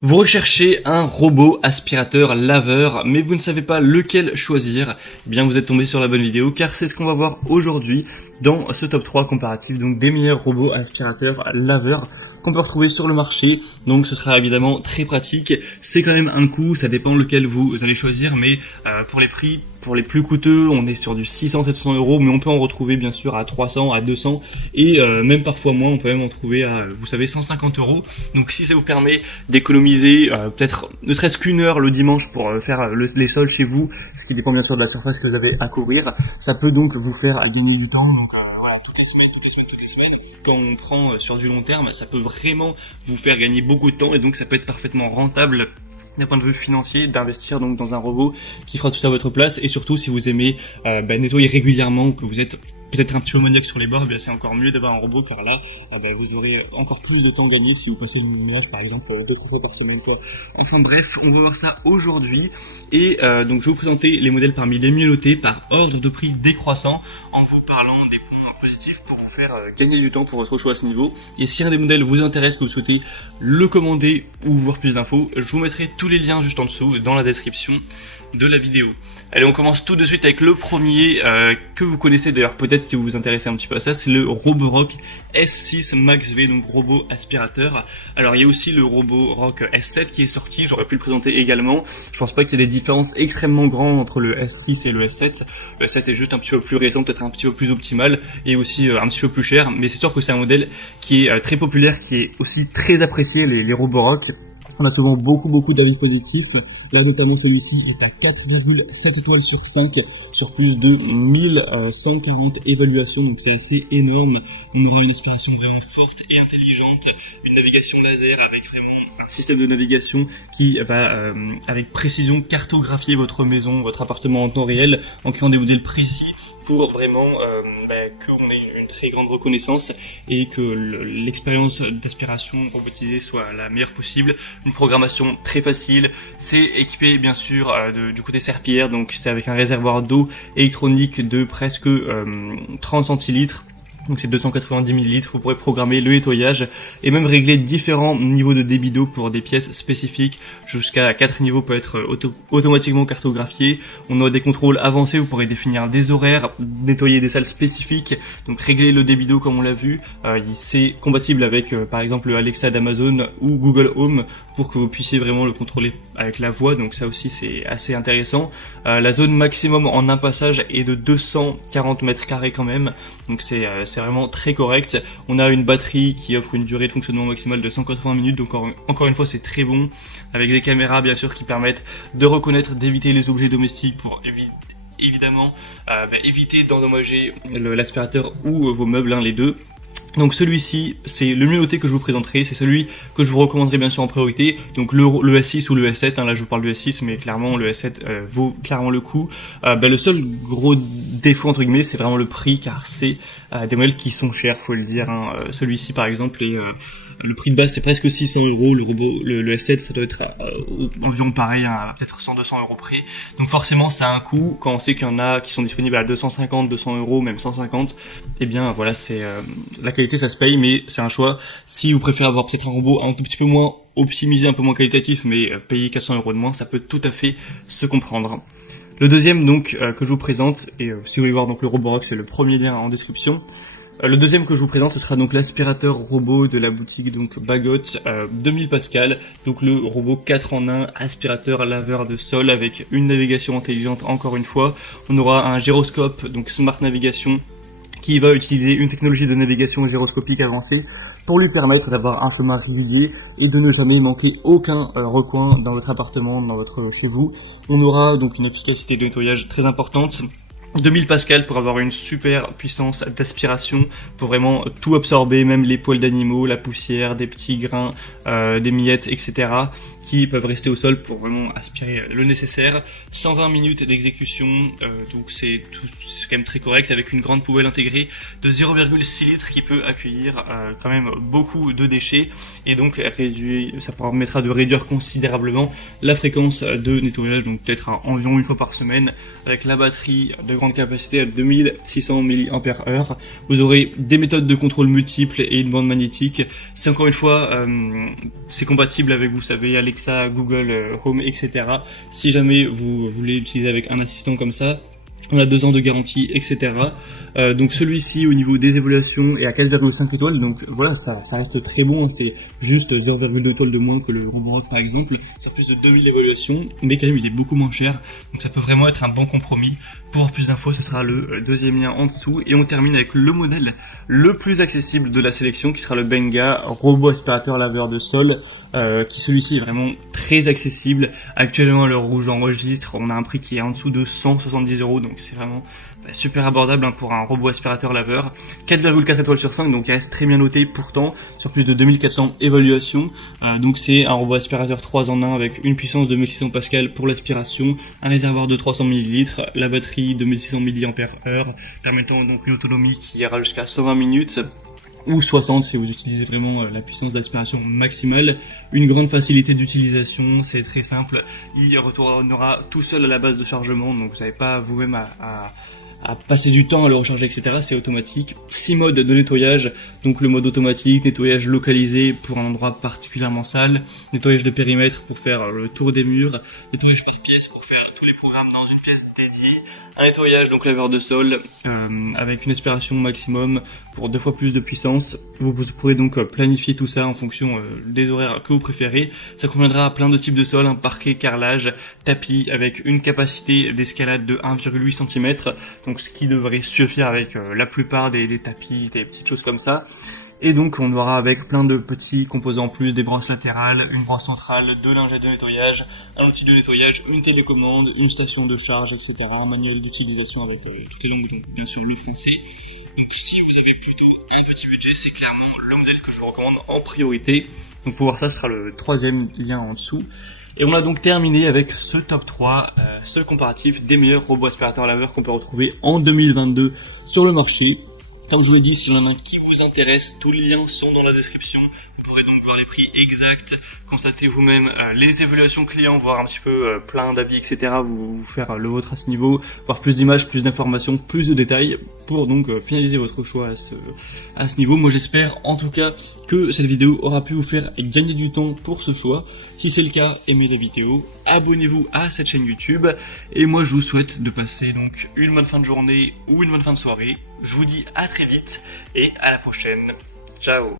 Vous recherchez un robot aspirateur laveur, mais vous ne savez pas lequel choisir. Eh bien, vous êtes tombé sur la bonne vidéo, car c'est ce qu'on va voir aujourd'hui dans ce top 3 comparatif, donc des meilleurs robots aspirateurs laveurs qu'on peut retrouver sur le marché. Donc ce sera évidemment très pratique. C'est quand même un coût, ça dépend lequel vous allez choisir, mais pour les prix, pour les plus coûteux, on est sur du 600-700 euros, mais on peut en retrouver bien sûr à 300, à 200 et même parfois moins, on peut même en trouver à, vous savez, 150 euros. Donc si ça vous permet d'économiser peut-être ne serait-ce qu'une heure le dimanche pour faire les sols chez vous, ce qui dépend bien sûr de la surface que vous avez à couvrir, ça peut donc vous faire gagner du temps. Donc voilà, toutes les semaines, quand on prend sur du long terme, ça peut vraiment vous faire gagner beaucoup de temps et donc ça peut être parfaitement rentable d'un point de vue financier d'investir donc dans un robot qui fera tout ça à votre place. Et surtout si vous aimez nettoyer régulièrement, que vous êtes peut-être un petit peu maniaque sur les bords, c'est encore mieux d'avoir un robot, car là vous aurez encore plus de temps gagné si vous passez le ménage par exemple 2-3 fois par semaine quoi. Enfin bref, on va voir ça aujourd'hui et donc je vais vous présenter les modèles parmi les mieux notés par ordre de prix décroissant en vous parlant des points positifs pour vous faire gagner du temps pour votre choix à ce niveau. Et si un des modèles vous intéresse, que vous souhaitez le commander ou voir plus d'infos, je vous mettrai tous les liens juste en dessous dans la description de la vidéo. Allez, on commence tout de suite avec le premier que vous connaissez d'ailleurs peut-être si vous vous intéressez un petit peu à ça, c'est le Roborock S6 Max V, donc robot aspirateur. Alors il y a aussi le Roborock S7 qui est sorti, j'aurais pu le présenter également. Je pense pas qu'il y ait des différences extrêmement grandes entre le S6 et le S7. Le S7 est juste un petit peu plus récent, peut-être un petit peu plus optimal et aussi un petit peu plus cher, mais c'est sûr que c'est un modèle qui est très populaire, qui est aussi très apprécié, les Roborock. On a souvent beaucoup d'avis positifs. Là notamment celui-ci est à 4,7 étoiles sur 5 sur plus de 1140 évaluations, donc c'est assez énorme. On aura une aspiration vraiment forte et intelligente, une navigation laser avec vraiment un système de navigation qui va avec précision cartographier votre maison, votre appartement en temps réel en créant des modèles précis pour vraiment qu'on ait une très grande reconnaissance et que l'expérience d'aspiration robotisée soit la meilleure possible. Une programmation très facile, c'est équipé bien sûr du côté serpillière, donc c'est avec un réservoir d'eau électronique de presque 30 centilitres. Donc c'est 290 ml, vous pourrez programmer le nettoyage et même régler différents niveaux de débit d'eau pour des pièces spécifiques. Jusqu'à 4 niveaux peut être automatiquement cartographié. On aura des contrôles avancés, vous pourrez définir des horaires, nettoyer des salles spécifiques, donc régler le débit d'eau comme on l'a vu. C'est compatible avec par exemple Alexa d'Amazon ou Google Home pour que vous puissiez vraiment le contrôler avec la voix, donc ça aussi c'est assez intéressant. La zone maximum en un passage est de 240 mètres carrés quand même, donc c'est vraiment très correct. On a une batterie qui offre une durée de fonctionnement maximale de 180 minutes, donc encore une fois c'est très bon, avec des caméras bien sûr qui permettent de reconnaître, d'éviter les objets domestiques pour évidemment éviter d'endommager l'aspirateur ou vos meubles, les deux. Donc celui-ci, c'est le mieux noté que je vous présenterai, c'est celui que je vous recommanderai bien sûr en priorité, donc le S6 ou le S7, là je vous parle du S6, mais clairement le S7 vaut clairement le coup. Le seul gros défaut entre guillemets, c'est vraiment le prix, car c'est des modèles qui sont chers, faut le dire. Celui-ci par exemple est... le prix de base c'est presque 600 euros, le robot, le S7 ça doit être environ pareil, à peut-être 100-200 euros près. Donc forcément ça a un coût, quand on sait qu'il y en a qui sont disponibles à 250, 200 euros, même 150, et bien voilà, c'est la qualité ça se paye, mais c'est un choix. Si vous préférez avoir peut-être un robot un tout petit peu moins optimisé, un peu moins qualitatif, mais payer 400 euros de moins, ça peut tout à fait se comprendre. Le deuxième donc que je vous présente, et si vous voulez voir donc le Roborock, c'est le premier lien en description. Le deuxième que je vous présente, ce sera donc l'aspirateur robot de la boutique donc Bagot, 2000 Pascal, donc le robot 4 en 1, aspirateur laveur de sol avec une navigation intelligente encore une fois. On aura un gyroscope, donc Smart Navigation, qui va utiliser une technologie de navigation gyroscopique avancée pour lui permettre d'avoir un chemin régulier et de ne jamais manquer aucun recoin dans votre appartement, chez vous. On aura donc une efficacité de nettoyage très importante. 2000 Pascal pour avoir une super puissance d'aspiration, pour vraiment tout absorber, même les poils d'animaux, la poussière, des petits grains, des miettes, etc. qui peuvent rester au sol pour vraiment aspirer le nécessaire. 120 minutes d'exécution, donc c'est quand même très correct, avec une grande poubelle intégrée de 0,6 litres qui peut accueillir quand même beaucoup de déchets, et donc ça permettra de réduire considérablement la fréquence de nettoyage, donc peut-être environ une fois par semaine, avec la batterie de grande capacité à 2600 mAh. Vous aurez des méthodes de contrôle multiples et une bande magnétique. C'est encore une fois, c'est compatible avec, vous savez, Alexa, Google Home, etc. Si jamais vous voulez l'utiliser avec un assistant comme ça, on a 2 ans de garantie, etc. Donc celui-ci au niveau des évaluations est à 4,5 étoiles, donc voilà, ça reste très bon, hein. C'est juste 0,2 étoiles de moins que le Roborock par exemple, sur plus de 2000 évaluations, mais quand même il est beaucoup moins cher, donc ça peut vraiment être un bon compromis. Pour plus d'infos, ce sera le deuxième lien en dessous, et on termine avec le modèle le plus accessible de la sélection, qui sera le Benga robot aspirateur laveur de sol, qui celui-ci est vraiment très accessible. Actuellement, à l'heure où j'enregistre, on a un prix qui est en dessous de 170 €, donc c'est vraiment super abordable, hein, pour un robot aspirateur laveur. 4,4 étoiles sur 5, donc il reste très bien noté pourtant, sur plus de 2400 évaluations. Donc c'est un robot aspirateur 3 en 1 avec une puissance de 1600 Pascal pour l'aspiration, un réservoir de 300 ml, la batterie de 1600 mAh, permettant donc une autonomie qui ira jusqu'à 120 minutes. Ou 60 si vous utilisez vraiment la puissance d'aspiration maximale. Une grande facilité d'utilisation, c'est très simple, il retournera tout seul à la base de chargement, donc vous n'avez pas vous-même à passer du temps à le recharger, etc. C'est automatique. 6 modes de nettoyage, donc le mode automatique, nettoyage localisé pour un endroit particulièrement sale, nettoyage de périmètre pour faire le tour des murs, nettoyage par pièce pour faire tous les programmes dans une pièce dédiée, un nettoyage donc laveur de sol avec une aspiration maximum pour 2 fois plus de puissance. Vous pourrez donc planifier tout ça en fonction des horaires que vous préférez. Ça conviendra à plein de types de sols, un parquet, carrelage, tapis, avec une capacité d'escalade de 1,8 cm, donc ce qui devrait suffire avec la plupart des tapis, des petites choses comme ça. Et donc on aura avec plein de petits composants en plus, des brosses latérales, une brosse centrale, 2 lingettes de nettoyage, un outil de nettoyage, une télécommande, une station de charge, etc. Un manuel d'utilisation avec toutes les langues, donc bien sûr le français. Donc si vous avez plutôt un petit budget, c'est clairement le modèle que je vous recommande en priorité. Donc pour voir ça, ce sera le 3e lien en dessous. Et on a donc terminé avec ce top 3, ce comparatif des meilleurs robots aspirateurs laveurs qu'on peut retrouver en 2022 sur le marché. Comme je vous l'ai dit, s'il y en a un qui vous intéresse, tous les liens sont dans la description. Vous pourrez donc voir les prix exacts, constater vous-même les évaluations clients, voir un petit peu plein d'avis, etc. Vous faire le vôtre à ce niveau, voir plus d'images, plus d'informations, plus de détails pour donc finaliser votre choix à ce niveau. Moi j'espère en tout cas que cette vidéo aura pu vous faire gagner du temps pour ce choix. Si c'est le cas, aimez la vidéo, abonnez-vous à cette chaîne YouTube et moi je vous souhaite de passer donc une bonne fin de journée ou une bonne fin de soirée. Je vous dis à très vite et à la prochaine. Ciao.